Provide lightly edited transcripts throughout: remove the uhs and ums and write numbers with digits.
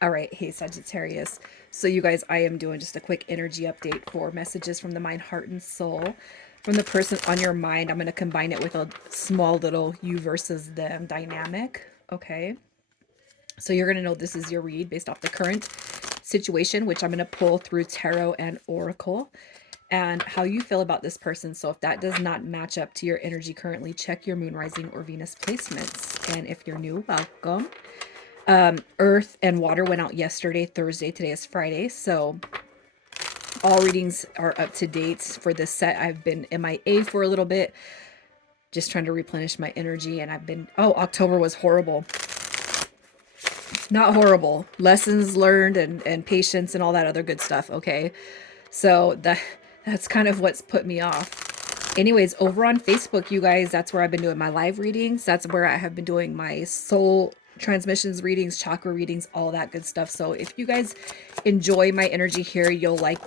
All right. Hey, Sagittarius. So, you guys, I am doing just a quick energy update for messages from the mind, heart, and soul. From the person on your mind, I'm going to combine it with a small little you versus them dynamic. Okay. So, you're going to know this is your read based off the current situation, which I'm going to pull through tarot and oracle, and how you feel about this person. So, if that does not match up to your energy currently, check your moon, rising, or Venus placements. And if you're new, welcome. Earth and water went out yesterday, Thursday. Today is Friday. So all readings are up to date for this set. I've been MIA for a little bit, just trying to replenish my energy. And I've been, oh, October was horrible. Not horrible. Lessons learned and patience and all that other good stuff. Okay. So that's kind of what's put me off. Anyways, over on Facebook, you guys, that's where I've been doing my live readings. That's where I have been doing my soul transmissions readings, chakra readings, all that good stuff. So if you guys enjoy my energy here, you'll like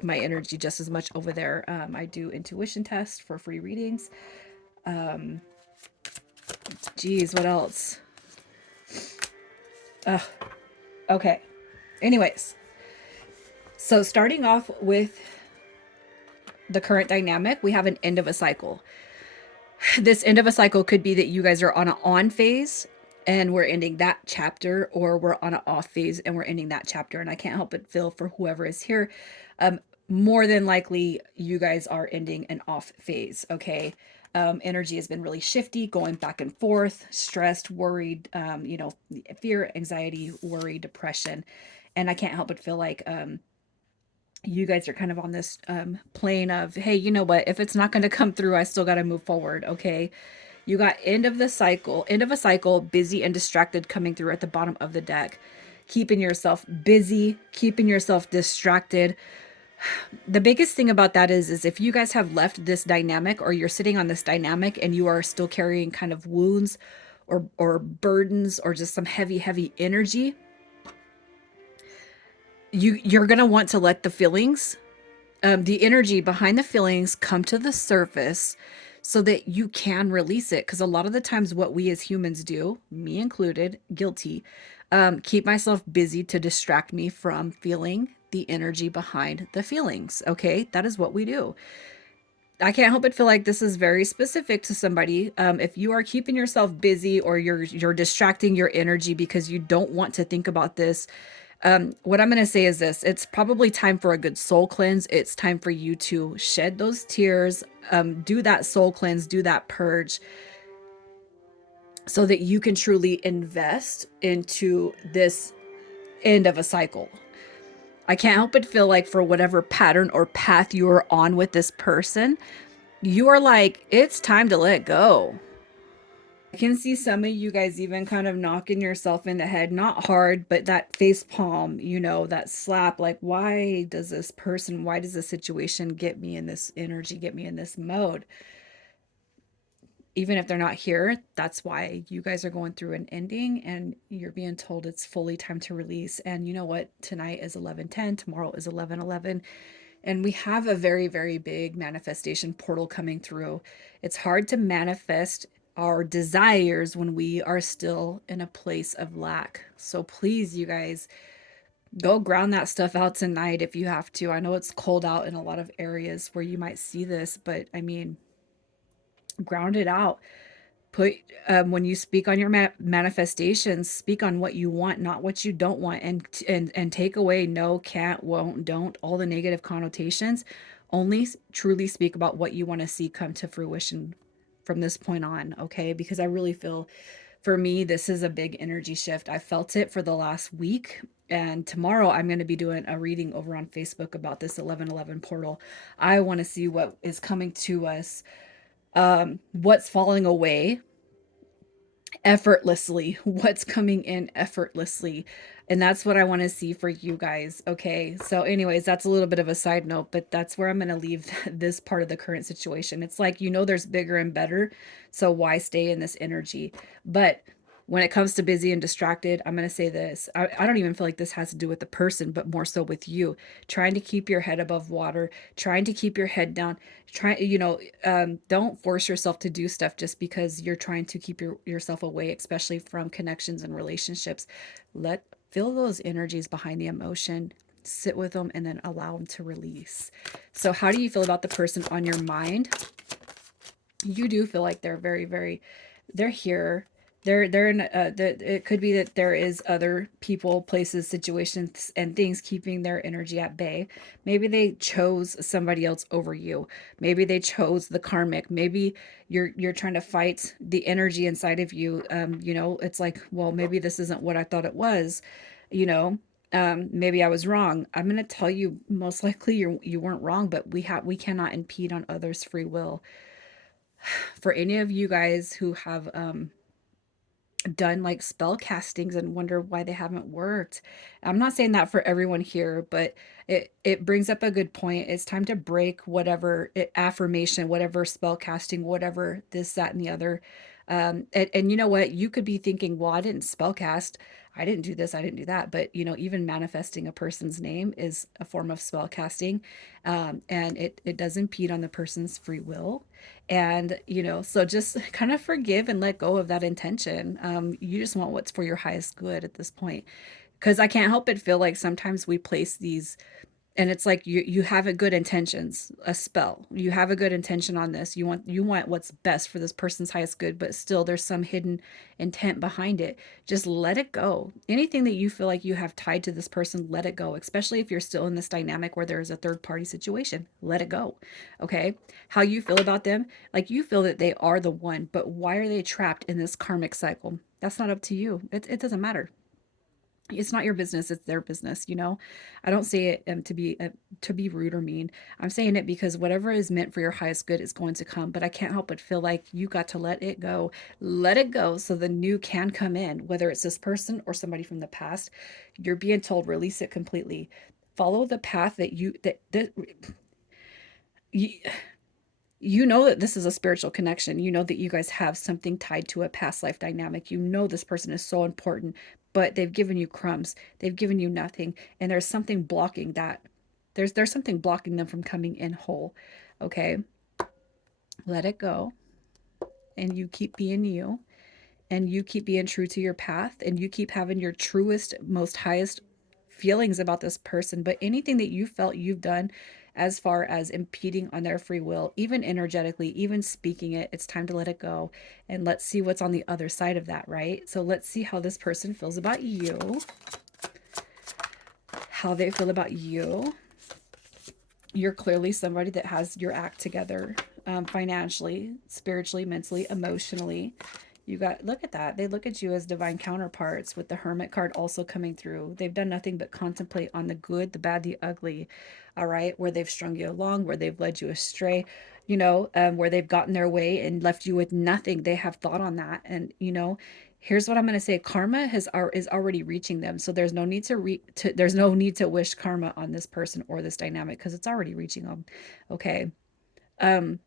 my energy just as much over there. I do intuition tests for free readings. Geez, what else? Okay. Anyways, so starting off with the current dynamic, we have an end of a cycle. This end of a cycle could be that you guys are on an on phase and we're ending that chapter, or we're on an off phase and we're ending that chapter. And I can't help but feel for whoever is here. More than likely, you guys are ending an off phase. Okay. Energy has been really shifty, going back and forth, stressed, worried, fear, anxiety, worry, depression. And I can't help but feel like you guys are kind of on this plane of, hey, you know what, if it's not going to come through, I still got to move forward. Okay. You got end of a cycle, busy and distracted coming through at the bottom of the deck. Keeping yourself busy, keeping yourself distracted. The biggest thing about that is if you guys have left this dynamic, or you're sitting on this dynamic and you are still carrying kind of wounds or burdens or just some heavy energy, you're going to want to let the feelings, the energy behind the feelings, come to the surface so that you can release it. Because a lot of the times what we as humans do, me included, guilty, keep myself busy to distract me from feeling the energy behind the feelings. Okay, that is what we do. I can't help but feel like this is very specific to somebody. If you are keeping yourself busy, or you're distracting your energy because you don't want to think about this, what I'm going to say is this: it's probably time for a good soul cleanse. It's time for you to shed those tears, do that soul cleanse, do that purge, so that you can truly invest into this end of a cycle. I can't help but feel like for whatever pattern or path you are on with this person, you are like, it's time to let go. I can see some of you guys even kind of knocking yourself in the head, not hard, but that face palm, that slap. Like, why does this situation get me in this energy, get me in this mode? Even if they're not here, that's why you guys are going through an ending and you're being told it's fully time to release. And you know what? Tonight is 11:10, tomorrow is 11:11. And we have a very big manifestation portal coming through. It's hard to manifest our desires when we are still in a place of lack. So please, you guys, go ground that stuff out tonight if you have to. I know it's cold out in a lot of areas where you might see this, but I mean, ground it out. Put when you speak on your manifestations, speak on what you want, not what you don't want, and take away no, can't, won't, don't, all the negative connotations. Only truly speak about what you want to see come to fruition from this point on. Okay, because I really feel, for me, this is a big energy shift. I felt it for the last week. And tomorrow I'm going to be doing a reading over on Facebook about this 11:11 portal. I want to see what is coming to us, what's falling away effortlessly, what's coming in effortlessly. And that's what I want to see for you guys. Okay. So anyways, that's a little bit of a side note, but that's where I'm going to leave this part of the current situation. It's like, there's bigger and better. So why stay in this energy? But When it comes to busy and distracted, I'm going to say this. I don't even feel like this has to do with the person, but more so with you. Trying to keep your head above water, trying to keep your head down. Don't force yourself to do stuff just because you're trying to keep yourself away, especially from connections and relationships. Feel those energies behind the emotion, sit with them, and then allow them to release. So, how do you feel about the person on your mind? You do feel like they're very, very, they're here. They're in, it could be that there is other people, places, situations, and things keeping their energy at bay. Maybe they chose somebody else over you. Maybe they chose the karmic. Maybe you're trying to fight the energy inside of you. It's like, well, maybe this isn't what I thought it was. You know, maybe I was wrong. I'm gonna tell you, most likely you weren't wrong, but we cannot impede on others' free will. For any of you guys who have done like spell castings and wonder why they haven't worked. I'm not saying that for everyone here, but it brings up a good point. It's time to break whatever affirmation, whatever spell casting, whatever this, that, and the other. And you know what? You could be thinking, well, I didn't spell cast. I didn't do this. I didn't do that. But even manifesting a person's name is a form of spell casting, and it does impede on the person's free will. And, so just kind of forgive and let go of that intention. You just want what's for your highest good at this point. Because I can't help but feel like sometimes we place these, and it's like you have a good intentions, a spell. You have a good intention on this. You want what's best for this person's highest good, but still there's some hidden intent behind it. Just let it go. Anything that you feel like you have tied to this person, let it go. Especially if you're still in this dynamic where there is a third party situation, let it go. Okay? How you feel about them, like you feel that they are the one, but why are they trapped in this karmic cycle? That's not up to you. It doesn't matter. It's not your business, it's their business. I don't say it to be rude or mean. I'm saying it because whatever is meant for your highest good is going to come, but I can't help but feel like you got to let it go so the new can come in, whether it's this person or somebody from the past. You're being told release it completely, follow the path that you, you know that this is a spiritual connection. You know that you guys have something tied to a past life dynamic. You know this person is so important, but they've given you crumbs. They've given you nothing, and there's something blocking that. There's something blocking them from coming in whole. Okay? Let it go, and you keep being you, and you keep being true to your path, and you keep having your truest, most highest feelings about this person. But anything that you felt you've done as far as impeding on their free will, even energetically, even speaking it, it's time to let it go. And let's see what's on the other side of that, right? So let's see how this person feels about you, how they feel about you. You're clearly somebody that has your act together, financially, spiritually, mentally, emotionally. Look at that. They look at you as divine counterparts with the Hermit card also coming through. They've done nothing but contemplate on the good, the bad, the ugly. All right. Where they've strung you along, where they've led you astray, where they've gotten their way and left you with nothing. They have thought on that. And, here's what I'm going to say. Karma is already reaching them. So there's no need there's no need to wish karma on this person or this dynamic because it's already reaching them. Okay. Um,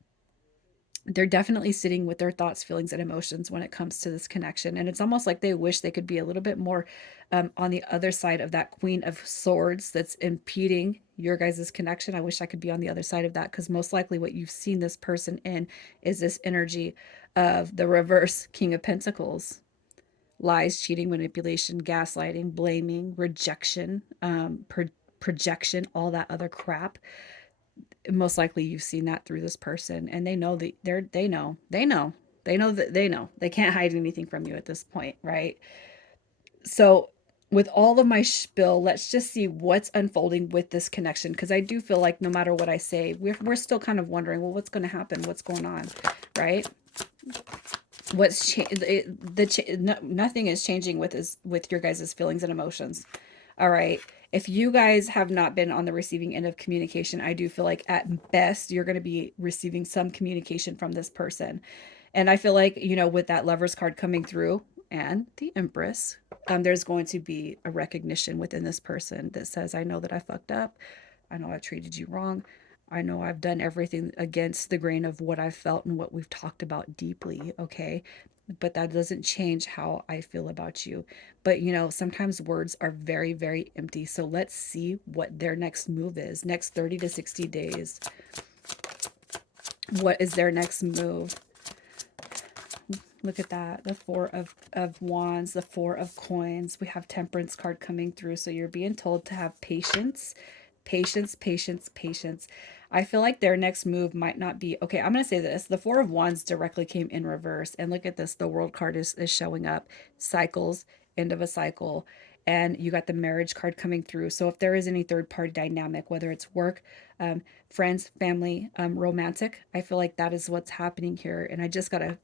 they're definitely sitting with their thoughts, feelings, and emotions when it comes to this connection. And it's almost like they wish they could be a little bit more on the other side of that Queen of Swords that's impeding your guys' connection. I wish I could be on the other side of that because most likely what you've seen this person in is this energy of the reverse King of Pentacles. Lies, cheating, manipulation, gaslighting, blaming, rejection, projection, all that other crap. Most likely you've seen that through this person, and they know that they know they can't hide anything from you at this point, right? So with all of my spill, let's just see what's unfolding with this connection, because I do feel like no matter what I say, we're still kind of wondering, well, what's going to happen, what's going on, right? Nothing is changing with your guys' feelings and emotions. All right. If you guys have not been on the receiving end of communication, I do feel like at best you're going to be receiving some communication from this person. And I feel like, with that Lover's card coming through and the Empress, there's going to be a recognition within this person that says, I know that I fucked up. I know I treated you wrong. I know I've done everything against the grain of what I've felt and what we've talked about deeply, okay? But that doesn't change how I feel about you. But you know, sometimes words are very, very empty. So let's see what their next move is. Next 30 to 60 days. What is their next move? Look at that. The four of wands, the four of coins. We have temperance card coming through. So you're being told to have patience, patience, patience, patience. I feel like their next move might not be okay. I'm going to say this. The four of wands directly came in reverse. And look at this. The world card is showing up. Cycles, end of a cycle. And you got the marriage card coming through. So if there is any third party dynamic, whether it's work, friends, family, romantic, I feel like that is what's happening here. And I just got to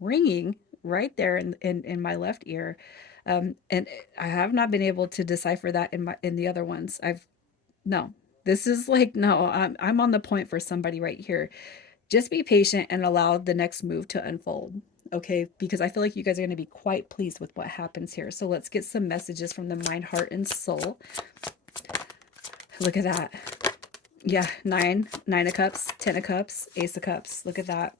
ringing right there in my left ear. And I have not been able to decipher that in the other ones. I've no. This is like no, I'm on the point for somebody right here. Just be patient and allow the next move to unfold. Okay, because I feel like you guys are going to be quite pleased with what happens here. So let's get some messages from the mind, heart, and soul. Look at that. Yeah, nine of cups, 10 of cups, ace of cups. Look at that.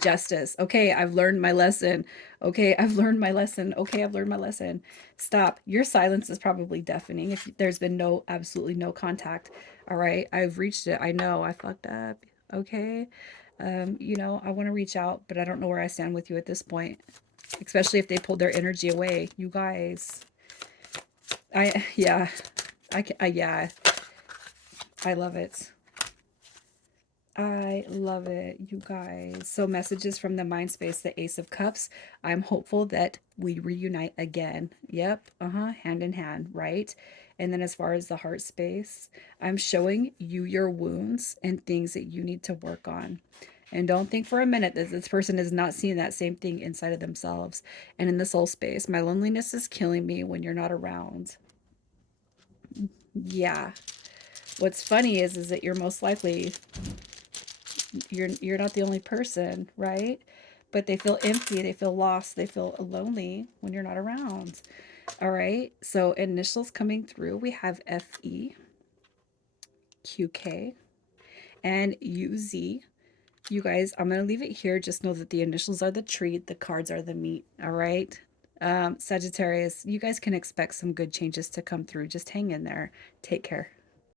Justice. Okay, I've learned my lesson. Okay, I've learned my lesson. Okay, I've learned my lesson. Stop. Your silence is probably deafening if there's been absolutely no contact. All right, I've reached it. I know I fucked up. Okay. You know, I want to reach out, but I don't know where I stand with you at this point, especially if they pulled their energy away. You guys. Yeah. Yeah, I love it. I love it, you guys. So, messages from the mind space, the Ace of Cups. I'm hopeful that we reunite again. Yep, hand in hand, right? And then, as far as the heart space, I'm showing you your wounds and things that you need to work on. And don't think for a minute that this person is not seeing that same thing inside of themselves. And in the soul space, my loneliness is killing me when you're not around. Yeah. What's funny is that you're most likely you're not the only person, right? But they feel empty, they feel lost, they feel lonely when you're not around. All right. So initials coming through, we have FE, QK, and UZ. You guys, I'm going to leave it here. Just know that the initials are the treat, the cards are the meat. All right. Sagittarius, you guys can expect some good changes to come through. Just hang in there. Take care.